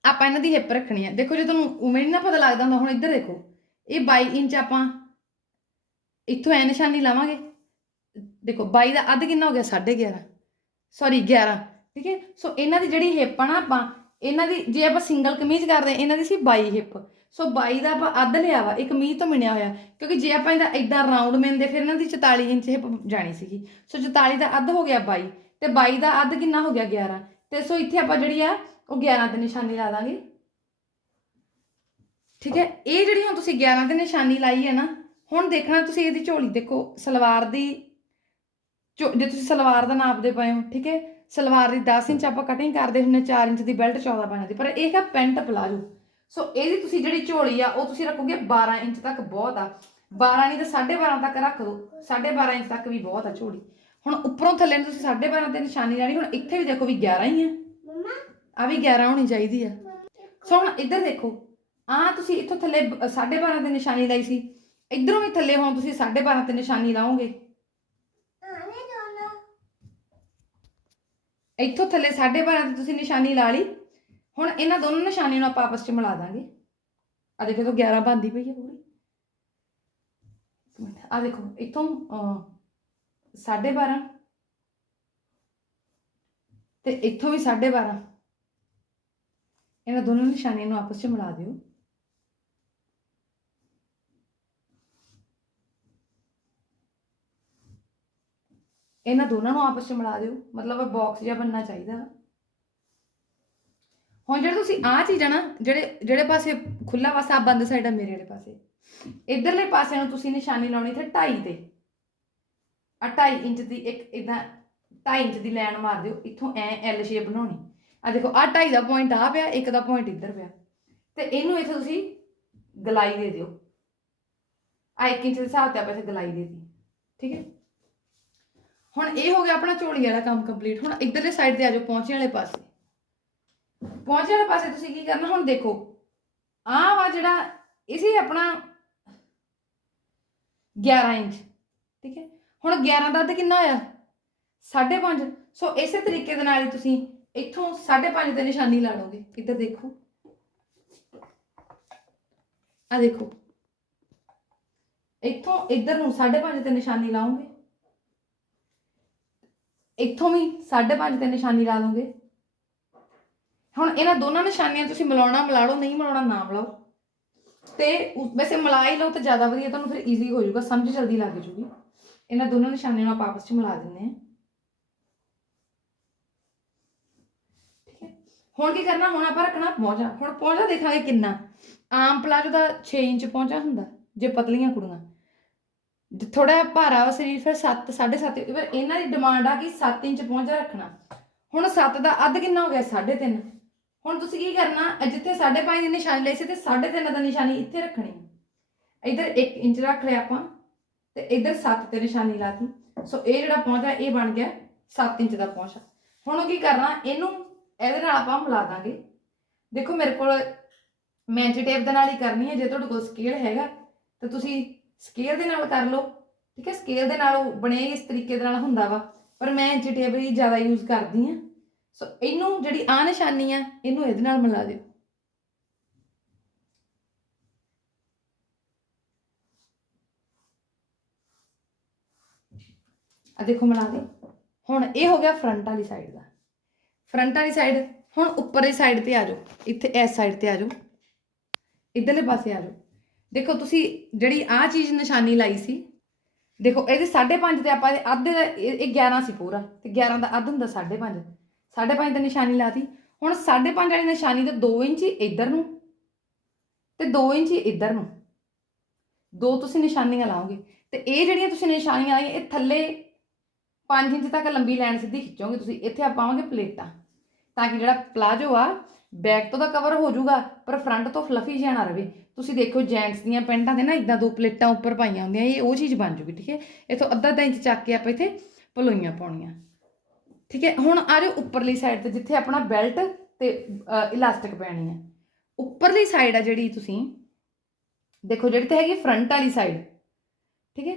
S1: ਆਪਾਂ ਇਹਨਾਂ ਦੀ ਹਿੱਪ ਰੱਖਣੀ ਹੈ ਦੇਖੋ ਜੇ ਤੁਹਾਨੂੰ ਉਵੇਂ ਨਹੀਂ ਨਾ ਪਤਾ ਲੱਗਦਾ ਹੁੰਦਾ, ਹੁਣ ਇੱਧਰ ਦੇਖੋ। ਇਹ 22 ਇੰਚ ਆਪਾਂ ਇੱਥੋਂ ਐ ਨਿਸ਼ਾਨੀ ਲਾਵਾਂਗੇ। ਦੇਖੋ 22 ਦਾ ਅੱਧ ਕਿੰਨਾ ਹੋ ਗਿਆ? 11.5 ਸੌਰੀ 11 ਠੀਕ ਹੈ? ਸੋ ਇਹਨਾਂ ਦੀ ਜਿਹੜੀ ਹਿੱਪ ਆ ਨਾ ਆਪਾਂ, ਇਹਨਾਂ ਦੀ ਜੇ ਆਪਾਂ ਸਿੰਗਲ ਕਮੀਜ਼ ਕਰਦੇ, ਇਹਨਾਂ ਦੀ ਸੀ 22 ਹਿੱਪ ਸੋ 22 ਦਾ ਆਪਾਂ ਅੱਧ ਲਿਆ ਵਾ ਇਹ ਕਮੀਜ਼ ਤੋਂ ਮਿਣਿਆ ਹੋਇਆ। ਕਿਉਂਕਿ ਜੇ ਆਪਾਂ ਇਹਦਾ ਇਦਾਂ ਰਾਉਂਡ ਮਿਣਦੇ, ਫਿਰ ਇਹਨਾਂ ਦੀ 44 ਇੰਚ ਹਿੱਪ ਜਾਣੀ ਸੀਗੀ। ਸੋ 44 ਦਾ ਅੱਧ ਹੋ ਗਿਆ 22 ਤੇ 22 ਦਾ ਅੱਧ ਕਿੰਨਾ ਹੋ ਗਿਆ 11 ਤੇ ਸੋ ਇੱਥੇ ਆਪਾਂ ਜਿਹੜੀ ਆ, ਉਹ 11 ਤੇ ਨਿਸ਼ਾਨੀ ਲਾ ਦਾਂਗੇ। ਠੀਕ ਹੈ? ਇਹ ਜਿਹੜੀ ਹੁਣ ਤੁਸੀਂ 11 ਤੇ ਨਿਸ਼ਾਨੀ ਲਾਈ ਹੈ ਨਾ, ਹੁਣ ਦੇਖਣਾ ਤੁਸੀਂ ਇਹਦੀ ਝੋਲੀ। ਦੇਖੋ, ਸਲਵਾਰ ਦੀ ਝੋ- ਜੇ ਤੁਸੀਂ ਸਲਵਾਰ ਦਾ ਨਾਪਦੇ ਪਏ ਹੋ, ਠੀਕ ਹੈ? ਸਲਵਾਰ ਦੀ 10 ਇੰਚ ਆਪਾਂ ਕਟਿੰਗ ਕਰਦੇ ਹੁੰਨੇ 4 ਇੰਚ ਦੀ ਬੈਲਟ 14 ਪਾਉਣ ਦੀ। ਪਰ ਇਹ ਹੈ ਪੈਂਟ ਪਲਾਜੋ। ਸੋ ਇਹਦੀ ਤੁਸੀਂ ਜਿਹੜੀ ਝੋਲੀ ਆ, ਉਹ ਤੁਸੀਂ ਰੱਖੋਗੇ 12 ਇੰਚ ਤੱਕ ਬਹੁਤ ਆ। 12 ਨਹੀਂ ਤਾਂ 12.5 ਤੱਕ ਰੱਖ ਦਿਓ 12.5 ਇੰਚ ਤੱਕ ਵੀ ਬਹੁਤ ਆ ਝੋਲੀ। ਹੁਣ ਉੱਪਰੋਂ ਥੱਲੇ ਨੂੰ ਤੁਸੀਂ 12.5 ਤੇ ਨਿਸ਼ਾਨੀ ਲਾਣੀ ਹੁਣ ਇੱਥੇ ਵੀ ਦੇਖੋ ਵੀ 11 ਹੀ ਆ।
S2: ਮਮਾ।
S1: ਆ ਵੀ 11 ਹੋਣੀ ਚਾਹੀਦੀ ਆ। ਸੋ ਹੁਣ ਇੱਧਰ ਦੇਖੋ ਆ ਤੁਸੀਂ ਇੱਥੋਂ ਥੱਲੇ 12.5 ਤੇ ਨਿਸ਼ਾਨੀ ਲਾਈ ਸੀ। ਇਧਰੋਂ ਵੀ ਥੱਲੇ ਹੁਣ ਤੁਸੀਂ 12.5 ਤੇ ਨਿਸ਼ਾਨੀ ਲਾਓਗੇ। ਇੱਥੋਂ ਥੱਲੇ 12.5 ਤੇ ਤੁਸੀਂ ਨਿਸ਼ਾਨੀ ਲਾ ਲਈ। ਹੁਣ ਇਹਨਾਂ ਦੋਨੋਂ ਨਿਸ਼ਾਨੀਆਂ ਨੂੰ ਆਪਾਂ ਆਪਸ 'ਚ ਮਿਲਾ ਦਾਂਗੇ। ਆ ਦੇਖੋ ਤੋਂ 11 ਬੰਦੀ ਪਈ ਹੈ ਪੂਰੀ। ਆ ਦੇਖੋ ਇੱਥੋਂ 12.5 ਤੇ ਇੱਥੋਂ ਵੀ 12.5 ਇਹਨਾਂ ਦੋਨੋਂ ਨਿਸ਼ਾਨੀਆਂ ਨੂੰ ਆਪਸ 'ਚ ਮਿਲਾ ਦਿਓ। ਇਹਨਾਂ ਦੋਨਾਂ ਨੂੰ ਆਪਸ 'ਚ ਮਿਲਾ ਦਿਓ। ਮਤਲਬ ਬਾਕਸ ਜਿਹਾ ਬਣਨਾ ਚਾਹੀਦਾ ਵਾ। ਹੁਣ ਜਿਹੜੇ ਤੁਸੀਂ ਆਹ ਚੀਜ਼ ਆ ਨਾ, ਜਿਹੜੇ ਜਿਹੜੇ ਪਾਸੇ ਖੁੱਲਾ ਪਾਸਾ ਬੰਦ ਸਾਈਡ ਆ ਮੇਰੇ ਵਾਲੇ ਪਾਸੇ। ਇਧਰਲੇ ਪਾਸੇ ਨੂੰ ਤੁਸੀਂ ਨਿਸ਼ਾਨੀ ਲਾਉਣੀ ਤੇ 2.5 ਤੇ। ਆ 2.5 ਇੰਚ ਦੀ ਇੱਕ ਇਦਾਂ 2.5 ਇੰਚ ਦੀ ਲਾਈਨ ਮਾਰ ਦਿਓ, ਇੱਥੋਂ ਐ ਐਲ ਸ਼ੇਪ ਬਣਾਉਣੀ। ਆ ਦੇਖੋ ਆ 2.5 ਦਾ ਪੁਆਇੰਟ ਆ ਪਿਆ, ਇੱਕ ਦਾ ਪੁਆਇੰਟ ਇੱਧਰ ਪਿਆ। ਤੇ ਇਹਨੂੰ ਇੱਥੇ ਤੁਸੀਂ ਗਲਾਈ ਦੇ ਦਿਓ। ਆ 1 ਇੰਚ ਦੇ ਹਿਸਾਬ ਤੇ ਆਪਾਂ ਇੱਥੇ ਗਲਾਈ ਦੇ ਦਿੱਤੀ। ਠੀਕ ਹੈ? ਹੁਣ ਇਹ ਹੋ ਗਿਆ ਆਪਣਾ ਝੋਲੀ ਵਾਲਾ ਕੰਮ ਕੰਪਲੀਟ ਹੁਣ ਇਧਰਲੇ ਸਾਈਡ ਤੇ ਆ ਜਾਓ ਪਹੁੰਚੇ ਵਾਲੇ ਪਾਸੇ। ਪਹੁੰਚੇ ਵਾਲੇ ਪਾਸੇ ਤੁਸੀਂ ਕੀ ਕਰਨਾ? ਹੁਣ ਦੇਖੋ, ਆਹ ਵਾ ਜਿਹੜਾ, ਇਹ ਸੀ ਆਪਣਾ 11 ਇੰਚ। ਠੀਕ ਹੈ? ਹੁਣ 11 ਦਾ ਅੱਧ ਕਿੰਨਾ ਹੋਇਆ? 5.5 ਸੋ ਇਸੇ ਤਰੀਕੇ ਦੇ ਨਾਲ ਹੀ ਤੁਸੀਂ ਇੱਥੋਂ 5.5 ਤੇ ਨਿਸ਼ਾਨੀ ਲਾ ਲਓਗੇ। ਇੱਧਰ ਦੇਖੋ। ਆ ਦੇਖੋ। ਇੱਥੋਂ ਇੱਧਰ ਨੂੰ 5.5 ਤੇ ਨਿਸ਼ਾਨੀ ਲਾਓਗੇ। ਇੱਥੋਂ ਵੀ 5.5 ਤੇ ਨਿਸ਼ਾਨੀ ਲਾ ਲਓਗੇ। ਹੁਣ ਇਹਨਾਂ ਦੋਨਾਂ ਨਿਸ਼ਾਨੀਆਂ ਤੁਸੀਂ ਮਿਲਾਉਣਾ, ਮਿਲਾ ਲਓ, ਨਹੀਂ ਮਿਲਾਉਣਾ ਨਾ ਮਿਲਾਓ। ਤੇ ਵੈਸੇ ਮਿਲਾ ਹੀ ਲਓ ਤਾਂ ਜ਼ਿਆਦਾ ਵਧੀਆ, ਤੁਹਾਨੂੰ ਫਿਰ ਈਜ਼ੀ ਹੋ ਜਾਊਗਾ, ਸਮਝ ਜਲਦੀ ਲੱਗ ਜੂਗੀ। ਇਹਨਾਂ ਦੋਨਾਂ ਨਿਸ਼ਾਨੀਆਂ ਨੂੰ ਆਪਾਂ ਆਪਸ ਵਿੱਚ ਮਿਲਾ ਦਿੰਦੇ ਹਾਂ। ਠੀਕ ਹੈ? ਹੁਣ ਕੀ ਕਰਨਾ? ਹੁਣ ਆਪਾਂ ਰੱਖਣਾ ਪਹੁੰਚਾ ਹੁਣ ਪਹੁੰਚਾ ਦੇਖਾਂਗੇ ਕਿੰਨਾ। ਆਮ ਪਲਾਜੋ ਦਾ 6 ਇੰਚ ਪਹੁੰਚਾ ਹੁੰਦਾ, ਜੇ ਪਤਲੀਆਂ ਕੁੜੀਆਂ। ਥੋੜਾ ਜਿਹਾ ਭਾਰਾ ਵਾ ਸਰੀਰ, ਫਿਰ 7 7.5 ਫਿਰ ਇਹਨਾਂ ਦੀ ਡਿਮਾਂਡ ਆ ਕਿ 7 ਇੰਚ ਪਹੁੰਚਾ ਰੱਖਣਾ। ਹੁਣ 7 ਦਾ ਅੱਧ ਕਿੰਨਾ ਹੋ ਗਿਆ? 3.5 ਹੁਣ ਤੁਸੀਂ ਕੀ ਕਰਨਾ? ਇਹ ਜਿੱਥੇ 5.5 ਦੀ ਨਿਸ਼ਾਨੀ ਲਈ ਸੀ ਤੇ 3.5 ਦਾ ਨਿਸ਼ਾਨੀ ਇੱਥੇ ਰੱਖਣੀ। ਇੱਧਰ 1 ਇੰਚ ਰੱਖ ਲਿਆ ਆਪਾਂ। ਤੇ ਇੱਧਰ 7 ਤੇ ਨਿਸ਼ਾਨੀ ਲਾਤੀ। ਸੋ ਇਹ ਜਿਹੜਾ ਪਹੁੰਚਾ ਇਹ ਬਣ ਗਿਆ 7 ਇੰਚ ਦਾ ਪਹੁੰਚਾ ਹੁਣ ਉਹ ਕੀ ਕਰਨਾ, ਇਹਨੂੰ ਇਹਦੇ ਨਾਲ ਆਪਾਂ ਮਿਲਾ ਦਾਂਗੇ। ਦੇਖੋ ਮੇਰੇ ਕੋਲ ਮੈਂਚ ਟੇਪ ਦੇ ਨਾਲ ਹੀ ਕਰਨੀ ਹੈ, ਜੇ ਤੁਹਾਡੇ ਕੋਲ ਸਕੇਲ ਹੈਗਾ, ਤਾਂ ਤੁਸੀਂ ਸਕੇਲ ਦੇ ਨਾਲ ਕਰ ਲਓ। ਠੀਕ ਹੈ ਸਕੇਲ ਦੇ ਨਾਲ ਉਹ ਬਣਿਆ ਇਸ ਤਰੀਕੇ ਦੇ ਨਾਲ ਹੁੰਦਾ ਵਾ, ਪਰ ਮੈਂ ਇੰਚੀ ਟੇਪ ਹੀ ਜ਼ਿਆਦਾ ਯੂਜ਼ ਕਰਦੀ ਹਾਂ। ਸੋ ਇਹਨੂੰ ਜਿਹੜੀ ਆ ਨਿਸ਼ਾਨੀ ਆ, ਇਹਨੂੰ ਇਹਦੇ ਨਾਲ ਮਿਲਾ ਦਿਓ। ਆ ਦੇਖੋ ਮਿਲਾ ਦੇ ਹੁਣ ਇਹ ਹੋ ਗਿਆ ਫਰੰਟ ਵਾਲੀ ਸਾਈਡ ਦਾ। ਫਰੰਟ ਵਾਲੀ ਸਾਈਡ ਹੁਣ ਉੱਪਰਲੀ ਸਾਈਡ ਤੇ ਆ ਜਾਓ। ਇੱਥੇ ਇਸ ਸਾਈਡ ਤੇ ਆ ਜਾਓ। ਇਧਰਲੇ ਪਾਸੇ ਆ ਜਾਓ। ਦੇਖੋ ਤੁਸੀਂ ਜਿਹੜੀ ਆ ਚੀਜ਼ ਨਿਸ਼ਾਨੀ ਲਾਈ ਸੀ, ਦੇਖੋ ਇਹਦੇ 5.5 ਤੇ ਆਪਾਂ ਇਹਦੇ ਅੱਧੇ ਦਾ ਇਹ ਇਹ 11 ਸੀ ਪੂਰਾ। ਤੇ 11 ਦਾ ਅੱਧ ਹੁੰਦਾ 5.5 5.5 ਤੇ ਨਿਸ਼ਾਨੀ ਲਾਤੀ। ਹੁਣ 5.5 ਵਾਲੀ ਨਿਸ਼ਾਨੀ ਤੇ 2 ਇੰਚ ਹੀ ਇੱਧਰ ਨੂੰ ਤੇ 2 ਇੰਚ ਹੀ ਇੱਧਰ ਨੂੰ। ਦੋ ਤੁਸੀਂ ਨਿਸ਼ਾਨੀਆਂ ਲਾਓਗੇ। ਤੇ ਇਹ ਜਿਹੜੀਆਂ ਤੁਸੀਂ ਨਿਸ਼ਾਨੀਆਂ ਲਾਈਆਂ, ਇਹ ਥੱਲੇ 5 ਇੰਚ ਤੱਕ ਲੰਬੀ ਲਾਈਨ ਸਿੱਧੀ ਖਿੱਚੋਗੇ ਤੁਸੀਂ, ਇੱਥੇ ਆਪਾਂ ਪਾਵਾਂਗੇ ਪਲੇਟਾਂ। ਤਾਂ ਕਿ ਜਿਹੜਾ ਪਲਾਜੋ ਆ, ਬੈਕ ਤੋਂ ਤਾਂ ਕਵਰ ਹੋ ਜਾਊਗਾ, ਪਰ ਫਰੰਟ ਤੋਂ ਫਲਫੀ ਜਿਹਾ ਨਾ ਰਵੇ। ਤੁਸੀਂ ਦੇਖੋ ਜੈਂਟਸ ਦੀਆਂ ਪੈਂਟਾਂ ਦੇ ਨਾ ਇਦਾਂ ਦੋ ਪਲੇਟਾਂ ਉੱਪਰ ਪਾਈਆਂ ਹੁੰਦੀਆਂ, ਇਹ ਉਹ ਚੀਜ਼ ਬਣ ਜੂਗੀ, ਠੀਕ ਹੈ? ਇਥੋਂ ਅੱਧਾ ਅੱਧਾ ਇੰਚ ਚੱਕ ਕੇ ਆਪਾਂ ਇੱਥੇ ਪਲੋਈਆਂ ਪਾਉਣੀਆਂ। ਠੀਕ ਹੈ? ਹੁਣ ਆ ਜਾਓ ਉੱਪਰਲੀ ਸਾਈਡ ਤੇ, ਜਿੱਥੇ ਆਪਣਾ ਬੈਲਟ ਤੇ ਇਲਾਸਟਿਕ ਪੈਣੀ ਹੈ। ਉੱਪਰਲੀ ਸਾਈਡ ਆ ਜਿਹੜੀ ਤੁਸੀਂ, ਦੇਖੋ ਜਿਹੜੀ ਤੇ ਹੈਗੀ ਫਰੰਟ ਵਾਲੀ ਸਾਈਡ ਠੀਕ ਹੈ?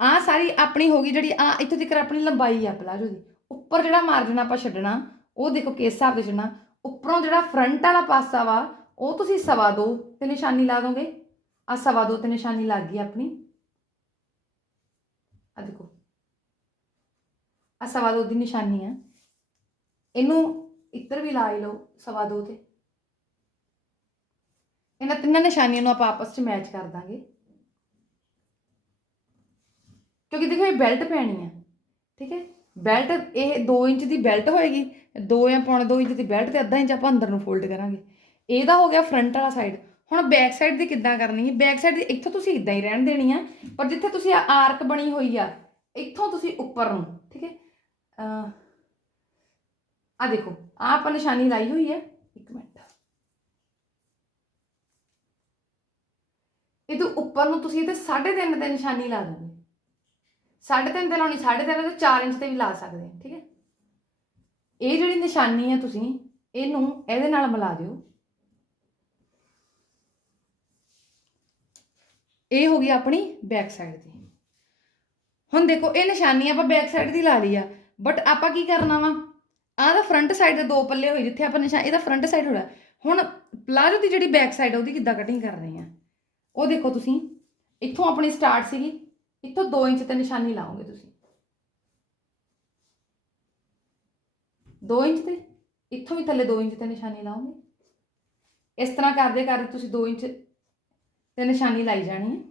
S1: ਆ ਸਾਰੀ ਆਪਣੀ ਹੋ ਗਈ ਜਿਹੜੀ, ਆ ਇੱਥੋਂ ਤੱਕ ਆਪਣੀ ਲੰਬਾਈ ਆ ਪਲਾਜੋ ਦੀ। ਉੱਪਰ ਜਿਹੜਾ ਮਾਰਜਨ ਆਪਾਂ ਛੱਡਣਾ, ਉਹ ਦੇਖੋ ਕਿਸ ਹਿਸਾਬ ਦੇ ਛੱਡਣਾ। ਉੱਪਰੋਂ ਜਿਹੜਾ ਫਰੰਟ ਵਾਲਾ ਪਾਸਾ ਵਾ, ਉਹ ਤੁਸੀਂ ਸਵਾ ਦੋ ਤੇ ਨਿਸ਼ਾਨੀ ਲਾ ਦੋਗੇ। ਆ ਸਵਾ ਦੋ ਤੇ ਨਿਸ਼ਾਨੀ ਲੱਗ ਗਈ ਆਪਣੀ। ਆ ਦੇਖੋ। ਆ ਸਵਾ ਦੋ ਦੀ ਨਿਸ਼ਾਨੀ ਆ। ਇਹਨੂੰ ਇੱਧਰ ਵੀ ਲਾ ਲਓ, ਸਵਾ ਦੋ ਤੇ। ਇਹਨਾਂ ਤਿੰਨਾਂ ਨਿਸ਼ਾਨੀਆਂ ਨੂੰ ਆਪਾਂ ਆਪਸ ਵਿੱਚ ਮੈਚ ਕਰ ਦਾਂਗੇ। ਕਿਉਂਕਿ ਦੇਖੋ ਇਹ ਬੈਲਟ ਪੈਣੀ ਆ, ਠੀਕ ਹੈ? ਬੈਲਟ ਇਹ 2 ਇੰਚ ਦੀ ਬੈਲਟ ਹੋਏਗੀ 2 ਜਾਂ ਪੌਣੇ 2 ਇੰਚ ਦੀ ਬੈਲਟ ਤੇ ਅੱਧਾ ਇੰਚ ਆਪਾਂ ਅੰਦਰ ਨੂੰ ਫੋਲਡ ਕਰਾਂਗੇ। ਇਹਦਾ ਹੋ ਗਿਆ ਫਰੰਟ ਵਾਲਾ ਸਾਈਡ। ਹੁਣ ਬੈਕ ਸਾਈਡ ਦੀ ਕਿੱਦਾਂ ਕਰਨੀ ਹੈ? ਬੈਕ ਸਾਈਡ ਦੀ ਇੱਥੋਂ ਤੁਸੀਂ ਇਦਾਂ ਹੀ ਰਹਿਣ ਦੇਣੀ ਆ, ਪਰ ਜਿੱਥੇ ਤੁਸੀਂ ਆਰਕ ਬਣੀ ਹੋਈ ਆ, ਇੱਥੋਂ ਤੁਸੀਂ ਉੱਪਰ ਨੂੰ, ਠੀਕ ਹੈ? ਆ ਦੇਖੋ ਆ ਆਪਾਂ ਨਿਸ਼ਾਨੀ ਲਾਈ ਹੋਈ ਹੈ ਇੱਕ ਮਿੰਟ। ਇਹ ਤੋਂ ਉੱਪਰ ਨੂੰ ਤੁਸੀਂ ਇਹਦੇ 3.5 ਤੇ ਨਿਸ਼ਾਨੀ ਲਾ ਦੋਗੇ 3.5 ਤੇ ਲਾਉਣੀ 3.5 ਤੇ 4 ਇੰਚ ਤੇ ਵੀ ਲਾ ਸਕਦੇ ਹੋ, ਠੀਕ ਹੈ? ਇਹ ਜਿਹੜੀ ਨਿਸ਼ਾਨੀ ਹੈ ਤੁਸੀਂ, ਇਹਨੂੰ ਇਹਦੇ ਨਾਲ ਮਿਲਾ ਦਿਓ। ਇਹ ਹੋ ਗਈ ਆਪਣੀ ਬੈਕ ਸਾਈਡ ਦੀ। ਹੁਣ ਦੇਖੋ, ਇਹ ਨਿਸ਼ਾਨੀ ਆਪਾਂ ਬੈਕ ਸਾਈਡ ਦੀ ਲਾ ਲਈ ਆ ਬਟ ਆਪਾਂ ਕੀ ਕਰਨਾ ਵਾ? ਆਹ ਦਾ ਫਰੰਟ ਸਾਈਡ ਦੇ ਦੋ ਪੱਲੇ ਹੋਏ ਜਿੱਥੇ ਆਪਾਂ ਨਿਸ਼ਾਨ ਇਹਦਾ ਫਰੰਟ ਸਾਈਡ ਹੋਣਾ। ਹੁਣ ਪਲਾਜੋ ਦੀ ਜਿਹੜੀ ਬੈਕ ਸਾਈਡ ਆ, ਉਹਦੀ ਕਿੱਦਾਂ ਕਟਿੰਗ ਕਰ ਰਹੇ ਆ? ਉਹ ਦੇਖੋ ਤੁਸੀਂ, ਇੱਥੋਂ ਆਪਣੀ ਸਟਾਰਟ ਸੀਗੀ। ਇੱਥੋਂ 2 ਇੰਚ ਤੇ ਨਿਸ਼ਾਨੀ ਲਾਓਗੇ ਤੁਸੀਂ। 2 ਇੰਚ ਤੇ? ਇੱਥੋਂ ਵੀ ਥੱਲੇ 2 ਇੰਚ ਤੇ ਨਿਸ਼ਾਨੀ ਲਾਓਗੇ। ਇਸ ਤਰ੍ਹਾਂ ਕਰਦੇ ਕਰਦੇ ਤੁਸੀਂ 2 ਇੰਚ ਤੇ ਨਿਸ਼ਾਨੀ ਲਾਈ ਜਾਣੀ ਹੈ।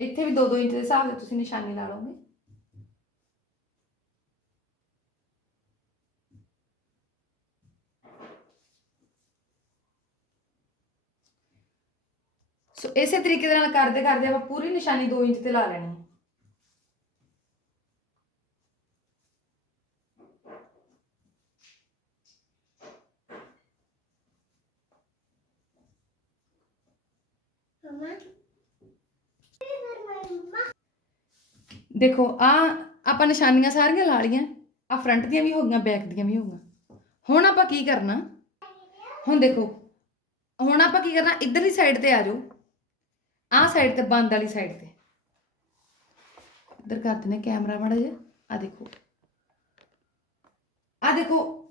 S1: ਇੱਥੇ ਵੀ 2-2 ਇੰਚ ਦੇ ਹਿਸਾਬ ਨਾਲ ਤੁਸੀਂ ਨਿਸ਼ਾਨੀ ਲਾ ਲਓਗੇ। ਸੋ ਇਸੇ ਤਰੀਕੇ ਦੇ ਨਾਲ ਕਰਦੇ ਕਰਦੇ ਆਪਾਂ ਪੂਰੀ ਨਿਸ਼ਾਨੀ 2 ਇੰਚ ਤੇ ਲਾ ਲੈਣੀ ਹੈ।
S2: ਮਮਾ ਫਿਰ ਮੈਂ ਮਮਾ
S1: ਦੇਖੋ ਆ ਆਪਾਂ ਨਿਸ਼ਾਨੀਆਂ ਸਾਰੀਆਂ ਲਾ ਲਈਆਂ ਆ ਫਰੰਟ ਦੀਆਂ ਵੀ ਹੋ ਗਈਆਂ ਬੈਕ ਦੀਆਂ ਵੀ ਹੋ ਗਈਆਂ। ਹੁਣ ਆਪਾਂ ਕੀ ਕਰਨਾ? ਹੁਣ ਦੇਖੋ, ਹੁਣ ਆਪਾਂ ਕੀ ਕਰਨਾ? ਇਧਰਲੀ ਸਾਈਡ ਤੇ ਆ ਜਾਓ। ਆਹ ਸਾਈਡ ਤੇ, ਬੰਦ ਵਾਲੀ ਸਾਈਡ ਤੇ। ਇੱਧਰ ਕਰਦੇ ਨੇ ਕੈਮਰਾ ਮਾੜਾ ਜਿਹਾ। ਆ ਦੇਖੋ। ਆ ਦੇਖੋ।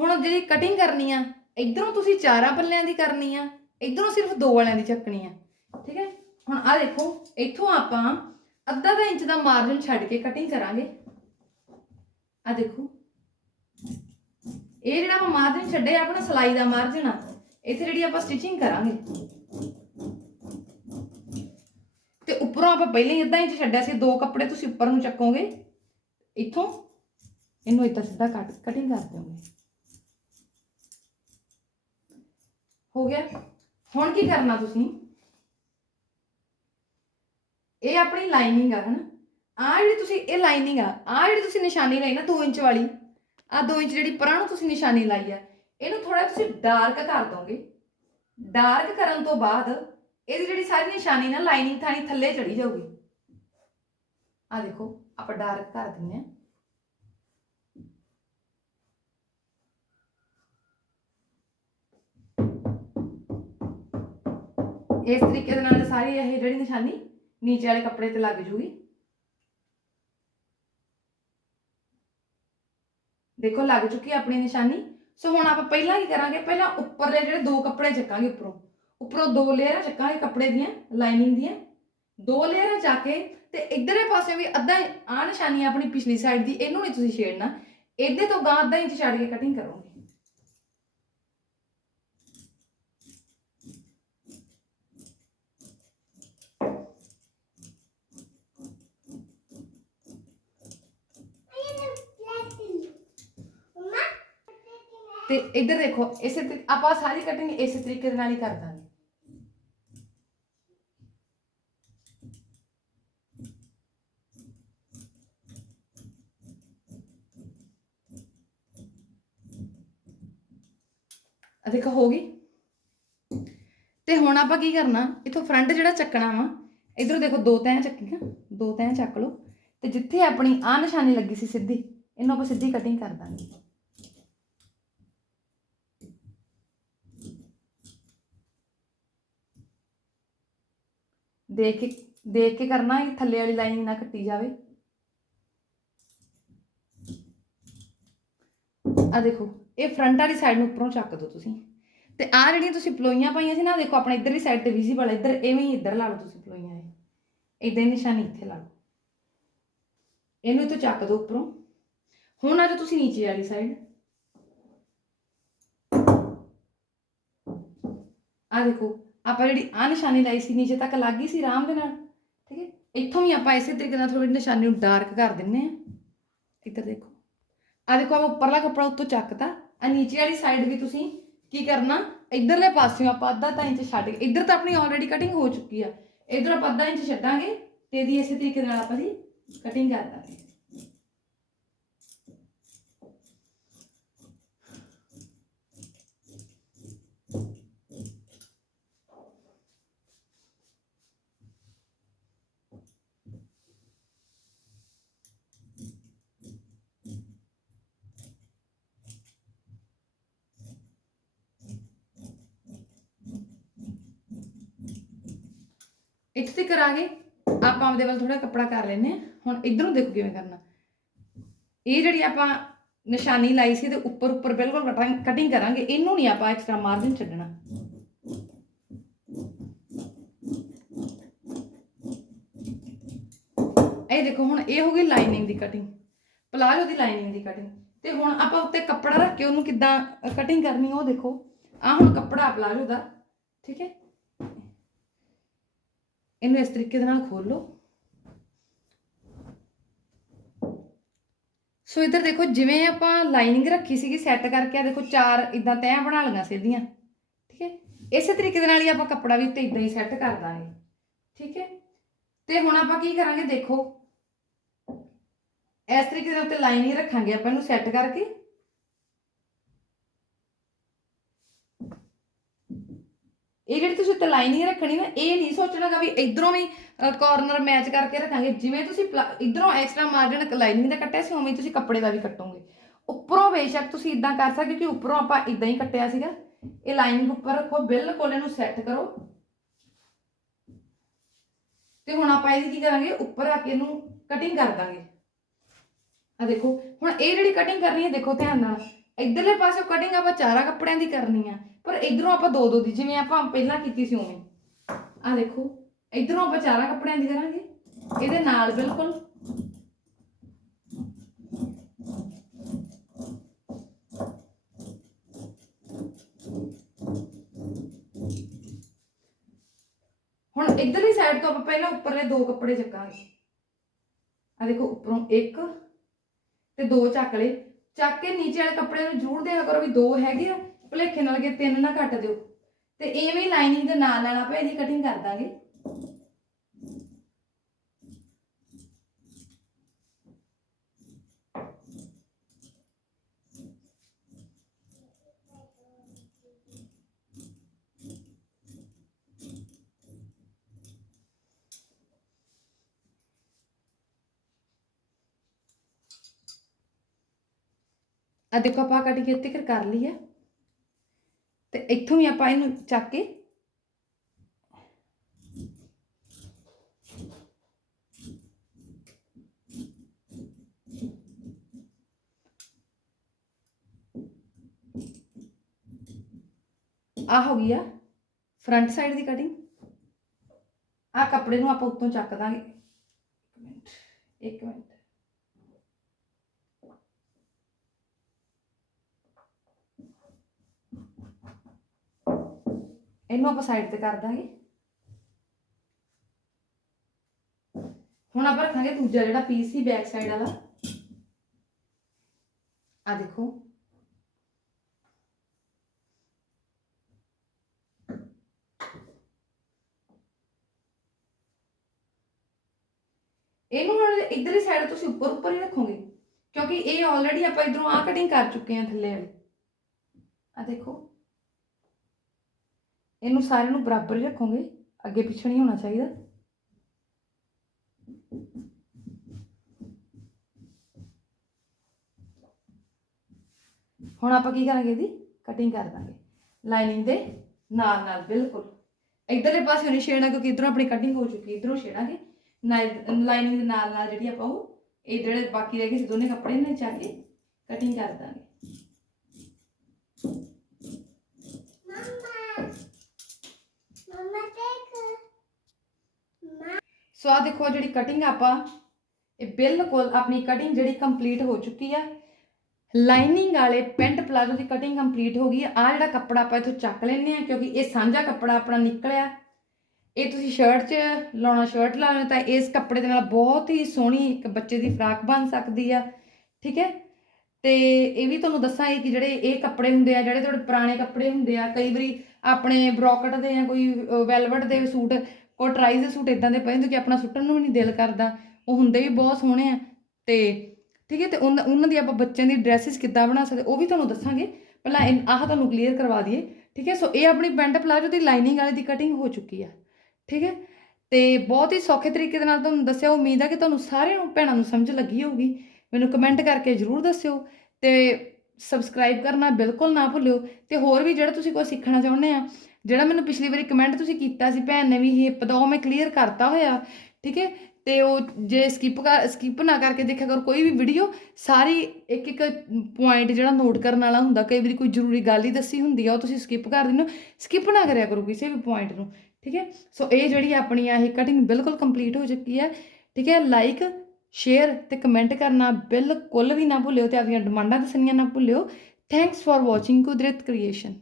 S1: ਹੁਣ ਜਿਹੜੀ ਕਟਿੰਗ ਕਰਨੀ ਆ, ਇਧਰੋਂ ਤੁਸੀਂ ਚਾਰਾਂ ਪੱਲਿਆਂ ਦੀ ਕਰਨੀ ਆ, ਇਧਰੋਂ ਸਿਰਫ ਦੋ ਵਾਲਿਆਂ ਦੀ ਚੱਕਣੀ ਆ। ਠੀਕ ਹੈ? ਹੁਣ ਆ ਦੇਖੋ, ਇੱਥੋਂ ਆਪਾਂ ਅੱਧਾ ਦਾ ਇੰਚ ਦਾ ਮਾਰਜਨ ਛੱਡ ਕੇ ਕਟਿੰਗ ਕਰਾਂਗੇ। ਆ ਦੇਖੋ। ਇਹ ਜਿਹੜਾ ਆਪਾਂ ਮਾਰਜਨ ਛੱਡਿਆ, ਆਪਣਾ ਸਲਾਈ ਦਾ ਮਾਰਜਨ ਆ। ਇੱਥੇ ਜਿਹੜੀ ਆਪਾਂ ਸਟਿਚਿੰਗ ਕਰਾਂਗੇ। ਤੇ ਉੱਪਰੋਂ ਆਪਾਂ ਪਹਿਲਾਂ ਹੀ ਅੱਧਾ ਇੰਚ ਛੱਡਿਆ ਸੀ, ਦੋ ਕੱਪੜੇ ਤੁਸੀਂ ਉੱਪਰ ਨੂੰ ਚੱਕੋਗੇ। ਇੱਥੋਂ ਇਹਨੂੰ ਇੱਦਾਂ ਸਿੱਧਾ ਕੱਟ ਕਟਿੰਗ ਕਰ ਦਿਓਗੇ। ਹੋ ਗਿਆ? ਹੁਣ ਕੀ ਕਰਨਾ ਤੁਸੀਂ? ਇਹ ਆਪਣੀ ਲਾਈਨਿੰਗ ਆ, ਹਨਾ? ਆ ਜਿਹੜੀ ਤੁਸੀਂ, ਇਹ ਲਾਈਨਿੰਗ ਆ ਆ ਜਿਹੜੀ ਤੁਸੀਂ ਨਿਸ਼ਾਨੀ ਲਾਈ ਨਾ 2 ਇੰਚ ਵਾਲੀ ਆ 2 ਇੰਚ ਜਿਹੜੀ ਪਰਾਂ ਨੂੰ ਤੁਸੀਂ ਨਿਸ਼ਾਨੀ ਲਾਈ ਆ, ਇਹਨੂੰ ਥੋੜਾ ਤੁਸੀਂ ਡਾਰਕ ਕਰ ਦੋਗੇ। ਡਾਰਕ ਕਰਨ ਤੋਂ ਬਾਅਦ ਇਹਦੀ ਜਿਹੜੀ ਸਾਰੀ ਨਿਸ਼ਾਨੀ ਨਾ ਲਾਈਨਿੰਗ ਥਾਣੀ ਥੱਲੇ ਚੜੀ ਜਾਊਗੀ। ਆ ਦੇਖੋ, ਆਪਾਂ ਡਾਰਕ ਕਰ ਦਿੰਨੇ ਆ। ਇਸ ਤਰੀਕੇ ਦੇ ਨਾਲ ਸਾਰੀ ਇਹ ਜਿਹੜੀ ਨਿਸ਼ਾਨੀ ਨੀਚੇ ਵਾਲੇ ਕੱਪੜੇ ਤੇ ਲੱਗ ਜੂਗੀ। ਦੇਖੋ, ਲੱਗ ਚੁੱਕੀ ਆਪਣੀ ਨਿਸ਼ਾਨੀ। ਸੋ ਹੁਣ ਆਪਾਂ ਪਹਿਲਾਂ ਕੀ ਕਰਾਂਗੇ? ਪਹਿਲਾਂ ਉੱਪਰਲੇ ਜਿਹੜੇ ਦੋ ਕੱਪੜੇ ਚੱਕਾਂਗੇ ਉੱਪਰੋਂ। ਉੱਪਰੋਂ ਦੋ ਲੇਅਰਾਂ ਚੱਕਾਂਗੇ ਕੱਪੜੇ ਦੀਆਂ ਲਾਈਨਿੰਗ ਦੀਆਂ। ਦੋ ਲੇਅਰਾਂ ਚੱਕ ਕੇ ਤੇ ਇਧਰਲੇ ਪਾਸੇ ਵੀ ਅੱਧਾ ਆ ਨਿਸ਼ਾਨੀ ਆ ਆਪਣੀ ਪਿਛਲੀ ਸਾਈਡ ਦੀ, ਇਹਨੂੰ ਨਹੀਂ ਤੁਸੀਂ ਛੇੜਨਾ। ਇਹਦੇ ਤੋਂ ਗਾਂ ਅੱਧਾ ਇੰਚ ਛੱਡ ਕੇ ਕਟਿੰਗ ਕਰੋਗੇ
S2: ਮੰਮਾ
S1: ਤੇ ਇੱਧਰ ਦੇਖੋ, ਇਸੇ ਤਰੀ- ਆਪਾਂ ਸਾਰੀ ਕਟਿੰਗ ਇਸੇ ਤਰੀਕੇ ਦੇ ਨਾਲ ਹੀ ਕਰ ਦਾਂਗੇ। ਆ ਦੇਖੋ, ਹੋ ਗਈ। ਤੇ ਹੁਣ ਆਪਾਂ ਕੀ ਕਰਨਾ, ਇਥੋਂ ਫਰੰਟ ਜਿਹੜਾ ਚੱਕਣਾ ਵਾ, ਇਧਰੋਂ ਦੇਖੋ, ਦੋ ਤੈਂ ਚੱਕੀਆਂ, ਦੋ ਤੈਂ ਚੱਕ ਲਓ। ਤੇ ਜਿੱਥੇ ਆਪਣੀ ਆ ਨਿਸ਼ਾਨੀ ਲੱਗੀ ਸੀ ਸਿੱਧੀ, ਇਹਨੂੰ ਆਪਾਂ ਸਿੱਧੀ ਕਟਿੰਗ ਕਰ ਦਾਂਗੇ। ਦੇਖ ਕੇ ਦੇਖ ਕੇ ਕਰਨਾ ਇਹ ਥੱਲੇ ਵਾਲੀ ਲਾਈਨ ਨਾ ਕੱਟੀ ਜਾਵੇ। ਆ ਦੇਖੋ, ਇਹ ਫਰੰਟ ਵਾਲੀ ਸਾਈਡ ਨੂੰ ਉੱਪਰੋਂ ਚੱਕ ਦਿਓ ਤੁਸੀਂ। ਤੇ ਆ ਜਿਹੜੀਆਂ ਤੁਸੀਂ ਪਲੋਈਆਂ ਪਾਈਆਂ ਸੀ ਨਾ, ਦੇਖੋ ਆਪਣੇ ਇਧਰਲੀ ਸਾਈਡ ਤੇ ਵਿਜ਼ੀਬਲ ਇੱਧਰ ਐਵੇਂ ਹੀ ਇੱਧਰ ਲਾ ਲਓ ਤੁਸੀਂ ਪਲੋਈਆਂ ਇਹ। ਇਦਾਂ ਨਿਸ਼ਾਨੀ ਇੱਥੇ ਲਾ ਲਓ। ਇਹਨੂੰ ਇੱਥੋਂ ਚੱਕ ਦਿਓ ਉੱਪਰੋਂ। ਹੁਣ ਆ ਜਾਓ ਤੁਸੀਂ ਨੀਚੇ ਵਾਲੀ ਸਾਈਡ ਆ ਦੇਖੋ ਆਪਾਂ ਜਿਹੜੀ ਆ ਨਿਸ਼ਾਨੀ ਲਾਈ ਸੀ, ਨੀਚੇ ਤੱਕ ਲੱਗ ਗਈ ਸੀ ਆਰਾਮ ਦੇ ਨਾਲ, ਠੀਕ ਹੈ? ਇੱਥੋਂ ਵੀ ਆਪਾਂ ਇਸੇ ਤਰੀਕੇ ਨਾਲ ਥੋੜੀ ਨਿਸ਼ਾਨੀ ਨੂੰ ਡਾਰਕ ਕਰ ਦਿੰਨੇ ਆ ਇੱਧਰ ਦੇਖੋ। ਆ ਦੇਖੋ ਆਪਾਂ ਉੱਪਰਲਾ ਕੱਪੜਾ ਉੱਤੋਂ ਚੱਕਤਾ। ਆ ਨੀਚੇ ਵਾਲੀ ਸਾਈਡ ਵੀ ਤੁਸੀਂ ਕੀ ਕਰਨਾ, ਇਧਰਲੇ ਪਾਸਿਓਂ ਆਪਾਂ ਅੱਧਾ ਤਾਂ ਇੰਚ ਛੱਡ ਕੇ, ਇੱਧਰ ਤਾਂ ਆਪਣੀ ਆਲਰੇਡੀ ਕਟਿੰਗ ਹੋ ਚੁੱਕੀ ਆ। ਇਧਰ ਆਪਾਂ ਅੱਧਾ ਇੰਚ ਛੱਡਾਂਗੇ ਤੇ ਇਹਦੀ ਇਸੇ ਤਰੀਕੇ ਨਾਲ ਆਪਾਂ ਦੀ ਕਟਿੰਗ ਕਰ ਦਾਂਗੇ। ਇੱਥੇ ਤੇ ਕਰਾਂਗੇ ਆਪਾਂ ਆਪਦੇ ਵੱਲ ਥੋੜਾ ਕੱਪੜਾ ਕਰ ਲੈਨੇ ਆ ਹੁਣ ਇਧਰੋਂ ਦੇਖੋ ਕਿਵੇਂ ਕਰਨਾ। ਇਹ ਜਿਹੜੀ ਆਪਾਂ ਨਿਸ਼ਾਨੀ ਲਾਈ ਸੀ ਤੇ ਉੱਪਰ ਉੱਪਰ ਬਿਲਕੁਲ ਕਟਿੰਗ ਕਰਾਂਗੇ। ਇਹਨੂੰ ਨਹੀਂ ਆਪਾਂ ਐਕਸਟਰਾ ਮਾਰਜਨ ਛੱਡਣਾ। ਇਹ ਦੇਖੋ, ਹੁਣ ਇਹ ਹੋ ਗਈ ਲਾਈਨਿੰਗ ਦੀ ਕਟਿੰਗ ਪਲਾਜੋ ਦੀ ਲਾਈਨਿੰਗ ਦੀ ਕਟਿੰਗ ਤੇ ਹੁਣ ਆਪਾਂ ਉੱਤੇ ਕੱਪੜਾ ਰੱਖ ਕੇ ਉਹਨੂੰ ਕਿੱਦਾਂ ਕਟਿੰਗ ਕਰਨੀ ਉਹ ਦੇਖੋ। ਆ ਹੁਣ ਕੱਪੜਾ ਪਲਾਜੋ ਦਾ। ਠੀਕ ਹੈ? ਇਹਨੂੰ ਇਸ ਤਰੀਕੇ ਦੇ ਨਾਲ ਖੋਲੋ ਸੋ ਇੱਧਰ ਦੇਖੋ, ਜਿਵੇਂ ਆਪਾਂ ਲਾਈਨਿੰਗ ਰੱਖੀ ਸੀਗੀ ਸੈੱਟ ਕਰਕੇ ਆ ਦੇਖੋ, ਚਾਰ ਇਦਾਂ ਤੈਅ ਬਣਾ ਲਈਆਂ ਇਹਦੀਆਂ ਠੀਕ ਹੈ? ਇਸੇ ਤਰੀਕੇ ਦੇ ਨਾਲ ਹੀ ਆਪਾਂ ਕੱਪੜਾ ਵੀ ਉੱਤੇ ਇਦਾਂ ਹੀ ਸੈੱਟ ਕਰ ਦਾਂਗੇ, ਠੀਕ ਹੈ? ਤੇ ਹੁਣ ਆਪਾਂ ਕੀ ਕਰਾਂਗੇ, ਦੇਖੋ। ਇਸ ਤਰੀਕੇ ਦੇ ਉੱਤੇ ਲਾਈਨਿੰਗ ਰੱਖਾਂਗੇ ਆਪਾਂ ਇਹਨੂੰ ਸੈੱਟ ਕਰਕੇ। ਇਹ ਜਿਹੜੀ ਤੁਸੀਂ ਉੱਤੇ ਲਾਈਨਿੰਗ ਰੱਖਣੀ ਨਾ, ਇਹ ਨਹੀਂ ਸੋਚਣਾਗਾ ਵੀ ਇਧਰੋਂ ਵੀ ਕਾਰਨਰ ਮੈਚ ਕਰਕੇ ਰੱਖਾਂਗੇ। ਜਿਵੇਂ ਤੁਸੀਂ ਇਧਰੋਂ ਐਕਸਟਰਾ ਮਾਰਜਨ ਲਾਈਨਿੰਗ ਦਾ ਕੱਟਿਆ ਸੀ, ਉਵੇਂ ਤੁਸੀਂ ਕੱਪੜੇ ਦਾ ਵੀ ਕੱਟੋਗੇ। ਉੱਪਰੋਂ ਬੇਸ਼ੱਕ ਤੁਸੀਂ ਇਦਾਂ ਕਰ ਸਕਦੇ ਕਿ ਉੱਪਰੋਂ ਆਪਾਂ ਇਦਾਂ ਹੀ ਕੱਟਿਆ ਸੀਗਾ। ਇਹ ਲਾਈਨਿੰਗ ਉੱਪਰ ਰੱਖੋ, ਬਿਲਕੁਲ ਇਹਨੂੰ ਸੈੱਟ ਕਰੋ। ਤੇ ਹੁਣ ਆਪਾਂ ਇਹਦੀ ਕੀ ਕਰਾਂਗੇ? ਉੱਪਰ ਆ ਕੇ ਇਹਨੂੰ ਕਟਿੰਗ ਕਰ ਦਾਂਗੇ। ਆ ਦੇਖੋ, ਹੁਣ ਇਹ ਜਿਹੜੀ ਕਟਿੰਗ ਕਰਨੀ ਹੈ, ਦੇਖੋ ਧਿਆਨ ਨਾਲ। ਇਧਰਲੇ ਪਾਸੇ ਕਟਿੰਗ ਆਪਾਂ ਚਾਰਾਂ ਕੱਪੜਿਆਂ ਦੀ ਕਰਨੀ ਆ। ਪਰ ਇਧਰੋਂ ਆਪਾਂ ਦੋ ਦੋ ਦੀ ਜਿਵੇਂ ਆਪਾਂ ਪਹਿਲਾਂ ਕੀਤੀ ਸੀ ਉਵੇਂ। ਆ ਦੇਖੋ, ਇਧਰੋਂ ਆਪਾਂ ਚਾਰਾਂ ਕੱਪੜਿਆਂ ਦੀ ਕਰਾਂਗੇ। ਇਹਦੇ ਨਾਲ ਬਿਲਕੁਲ। ਹੁਣ ਇਧਰਲੀ ਸਾਈਡ ਤੋਂ ਆਪਾਂ ਪਹਿਲਾਂ ਉੱਪਰਲੇ ਦੋ ਕੱਪੜੇ ਚੱਕਾਂਗੇ। ਆ ਦੇਖੋ, ਉੱਪਰੋਂ ਇੱਕ ਤੇ ਦੋ ਚੱਕ ਲਏ। ਚੱਕ ਕੇ ਨੀਚੇ ਵਾਲੇ ਕੱਪੜੇ ਨੂੰ ਜ਼ਰੂਰ ਦੇ ਕਰੋ ਵੀ ਦੋ ਹੈਗੇ ਆ। ਭੁਲੇਖੇ ਨਾਲ ਕਿ ਤਿੰਨ ਨਾ ਕੱਟ ਦਿਓ। ਤੇ ਐਵੇਂ ਲਾਈਨਿੰਗ ਦੇ ਨਾਲ ਨਾਲ ਆਪਾਂ ਇਹਦੀ ਕਟਿੰਗ ਕਰ ਦਾਂਗੇ। ਆ ਦੇਖੋ ਆਪਾਂ ਕਟਿੰਗ ਇੱਥੇ ਕਰ ਕਰ ਲਈ ਹੈ। ਤੇ ਇੱਥੋਂ ਵੀ ਆਪਾਂ ਇਹਨੂੰ ਚੱਕ ਕੇ ਆ ਹੋ ਗਈ ਆ ਫਰੰਟ ਸਾਈਡ ਦੀ ਕਟਿੰਗ ਆ ਕੱਪੜੇ ਨੂੰ ਆਪਾਂ ਉੱਤੋਂ ਚੱਕ ਦਾਂਗੇ। ਇੱਕ ਮਿੰਟ ਇੱਕ ਮਿੰਟ। ਇਹਨੂੰ ਆਪਾਂ ਸਾਈਡ ਤੇ ਕਰ ਦਾਂਗੇ। ਹੁਣ ਆਪਾਂ ਰੱਖਾਂਗੇ ਦੂਜਾ ਜਿਹੜਾ ਪੀਸ ਸੀ ਬੈਕ ਸਾਈਡ ਵਾਲਾ। ਆ ਦੇਖੋ। ਇਹਨੂੰ ਹੁਣ ਇਧਰਲੀ ਸਾਈਡ ਤੁਸੀਂ ਉੱਪਰ ਉੱਪਰ ਹੀ ਰੱਖੋਗੇ, ਕਿਉਂਕਿ ਇਹ ਆਲਰੇਡੀ ਆਪਾਂ ਇਧਰੋਂ ਆ ਕਟਿੰਗ ਕਰ ਚੁੱਕੇ ਹਾਂ ਥੱਲੇ ਵਾਲੀ। ਆ ਦੇਖੋ। ਇਹਨੂੰ ਸਾਰਿਆਂ ਨੂੰ ਬਰਾਬਰ ਹੀ ਰੱਖੋਗੇ। ਅੱਗੇ ਪਿੱਛੇ ਨਹੀਂ ਹੋਣਾ ਚਾਹੀਦਾ। ਹੁਣ ਆਪਾਂ ਕੀ ਕਰਾਂਗੇ ਇਹਦੀ? ਕਟਿੰਗ ਕਰ ਦਾਂਗੇ। ਲਾਈਨਿੰਗ ਦੇ ਨਾਲ ਨਾਲ, ਬਿਲਕੁਲ। ਇਧਰਲੇ ਪਾਸੇ ਨਹੀਂ ਛੇੜਨਾ, ਕਿਉਂਕਿ ਇਧਰੋਂ ਆਪਣੀ ਕਟਿੰਗ ਹੋ ਚੁੱਕੀ ਇਧਰੋਂ ਛੇੜਾਂਗੇ। ਲਾਈਨਿੰਗ ਦੇ ਨਾਲ ਨਾਲ ਜਿਹੜੀ ਆਪਾਂ ਉਹ, ਇਹ ਜਿਹੜੇ ਬਾਕੀ ਰਹਿ ਗਏ ਸੀ ਦੋਨੇ ਕੱਪੜੇ ਨੇ ਚਾ ਕੇ ਕਟਿੰਗ ਕਰ ਦਾਂਗੇ
S2: ਮਮਾ ਮਮਾ ਦੇਖ ਮਾ
S1: ਸੋ ਆ ਦੇਖੋ ਜਿਹੜੀ ਕਟਿੰਗ ਆਪਾਂ, ਇਹ ਬਿਲਕੁਲ ਆਪਣੀ ਕਟਿੰਗ ਜਿਹੜੀ ਕੰਪਲੀਟ ਹੋ ਚੁੱਕੀ ਆ। ਲਾਈਨਿੰਗ ਵਾਲੇ ਪੈਂਟ ਪਲਾਜ਼ੋ ਦੀ ਕਟਿੰਗ ਕੰਪਲੀਟ ਹੋ ਗਈ ਆ। ਆਹ ਜਿਹੜਾ ਕੱਪੜਾ ਆਪਾਂ ਇਥੋਂ ਚੱਕ ਲੈਨੇ ਆ ਕਿਉਂਕਿ ਇਹ ਸਾਂਝਾ ਕੱਪੜਾ ਆਪਣਾ ਨਿਕਲਿਆ। ਇਹ ਤੁਸੀਂ ਸ਼ਰਟ 'ਚ ਲਾਉਣਾ ਸ਼ਰਟ ਲਾਉਣਾ ਤਾਂ ਇਸ ਕੱਪੜੇ ਦੇ ਨਾਲ ਬਹੁਤ ਹੀ ਸੋਹਣੀ ਇੱਕ ਬੱਚੇ ਦੀ ਫਰਾਕ ਬਣ ਸਕਦੀ ਆ। ਠੀਕ ਹੈ? ਤੇ ਇਹ ਵੀ ਤੁਹਾਨੂੰ ਦੱਸਾਂਗੇ ਕਿ ਜਿਹੜੇ ਇਹ ਕੱਪੜੇ ਹੁੰਦੇ ਆ, ਜਿਹੜੇ ਤੁਹਾਡੇ ਪੁਰਾਣੇ ਕੱਪੜੇ ਹੁੰਦੇ ਆ, ਕਈ ਵਾਰੀ ਆਪਣੇ ਬ੍ਰੋਕਟ ਦੇ ਜਾਂ ਕੋਈ ਵੈਲਵਟ ਦੇ ਸੂਟ ਕੋਟਰਾਈਜ਼ ਦੇ ਸੂਟ ਇਦਾਂ ਦੇ ਪਏ ਹੁੰਦੇ ਕਿ ਆਪਣਾ ਸੁੱਟਣ ਨੂੰ ਵੀ ਨਹੀਂ ਦਿਲ ਕਰਦਾ। ਉਹ ਹੁੰਦੇ ਵੀ ਬਹੁਤ ਸੋਹਣੇ ਆ ਤੇ ਠੀਕ ਹੈ, ਤੇ ਉਹਨਾਂ ਉਹਨਾਂ ਦੀ ਆਪਾਂ ਬੱਚਿਆਂ ਦੀ ਡਰੈਸਸ ਕਿੱਦਾਂ ਬਣਾ ਸਕਦੇ, ਉਹ ਵੀ ਤੁਹਾਨੂੰ ਦੱਸਾਂਗੇ। ਪਹਿਲਾਂ ਇਹ- ਆਹ ਤੁਹਾਨੂੰ ਕਲੀਅਰ ਕਰਵਾ ਦਈਏ। ਠੀਕ ਹੈ, ਸੋ ਇਹ ਆਪਣੀ ਪੈਂਟ ਪਲਾਜੋ ਦੀ ਲਾਈਨਿੰਗ ਵਾਲੇ ਦੀ ਕਟਿੰਗ ਹੋ ਚੁੱਕੀ ਆ। ਠੀਕ ਹੈ, ਤੇ ਬਹੁਤ ਹੀ ਸੌਖੇ ਤਰੀਕੇ ਦੇ ਨਾਲ ਤੁਹਾਨੂੰ ਦੱਸਿਆ, ਉਮੀਦ ਆ ਕਿ ਤੁਹਾਨੂੰ ਸਾਰਿਆਂ ਨੂੰ ਭੈਣਾਂ ਨੂੰ ਸਮਝ ਲੱਗੀ ਹੋਊਗੀ। ਮੈਨੂੰ ਕਮੈਂਟ ਕਰਕੇ ਜਰੂਰ ਦੱਸਿਓ ਤੇ ਸਬਸਕ੍ਰਾਈਬ ਕਰਨਾ ਬਿਲਕੁਲ ਨਾ ਭੁੱਲਿਓ। ਤੇ ਹੋਰ ਵੀ ਜਿਹੜਾ ਤੁਸੀਂ ਕੋਈ ਸਿੱਖਣਾ ਚਾਹੁੰਦੇ ਆ ਜਿਹੜਾ ਮੈਨੂੰ ਪਿਛਲੀ ਵਾਰੀ ਕਮੈਂਟ ਤੁਸੀਂ ਕੀਤਾ ਸੀ, ਭੈਣ ਨੇ ਵੀ ਹਿੱਪ ਦਾ ਉਹ ਮੈਂ ਕਲੀਅਰ ਕਰਤਾ ਹੋਇਆ, ਠੀਕ ਹੈ? ਤੇ ਉਹ ਜੇ ਸਕਿਪ ਕਰ ਸਕਿਪ ਨਾ ਕਰਕੇ ਦੇਖਿਆ ਕਰੋ, ਕੋਈ ਵੀ ਵੀਡੀਓ ਸਾਰੀ ਇੱਕ ਇੱਕ ਪੁਆਇੰਟ ਜਿਹੜਾ ਨੋਟ ਕਰਨ ਵਾਲਾ ਹੁੰਦਾ, ਕਈ ਵਾਰੀ ਕੋਈ ਜ਼ਰੂਰੀ ਗੱਲ ਹੀ ਦੱਸੀ ਹੁੰਦੀ ਆ, ਉਹ ਤੁਸੀਂ ਸਕਿਪ ਕਰ ਦਿੰਦੇ ਹੋ ਸਕਿਪ ਨਾ ਕਰਿਆ ਕਰੋ ਕਿਸੇ ਵੀ ਪੁਆਇੰਟ ਨੂੰ, ਠੀਕ ਹੈ? ਸੋ ਇਹ ਜਿਹੜੀ ਆਪਣੀ ਆ, ਇਹ ਕਟਿੰਗ ਬਿਲਕੁਲ ਕੰਪਲੀਟ ਹੋ ਚੁੱਕੀ ਹੈ, ਠੀਕ ਹੈ? ਲਾਈਕ ਸ਼ੇਅਰ ਤੇ ਕਮੈਂਟ ਕਰਨਾ ਬਿਲਕੁਲ ਵੀ ਨਾ ਭੁੱਲਿਓ ਤੇ ਆਪਣੀਆਂ ਡਿਮਾਂਡਾਂ ਦੱਸਣੀਆਂ ਨਾ ਭੁੱਲਿਓ। Thanks for watching Kudrat creation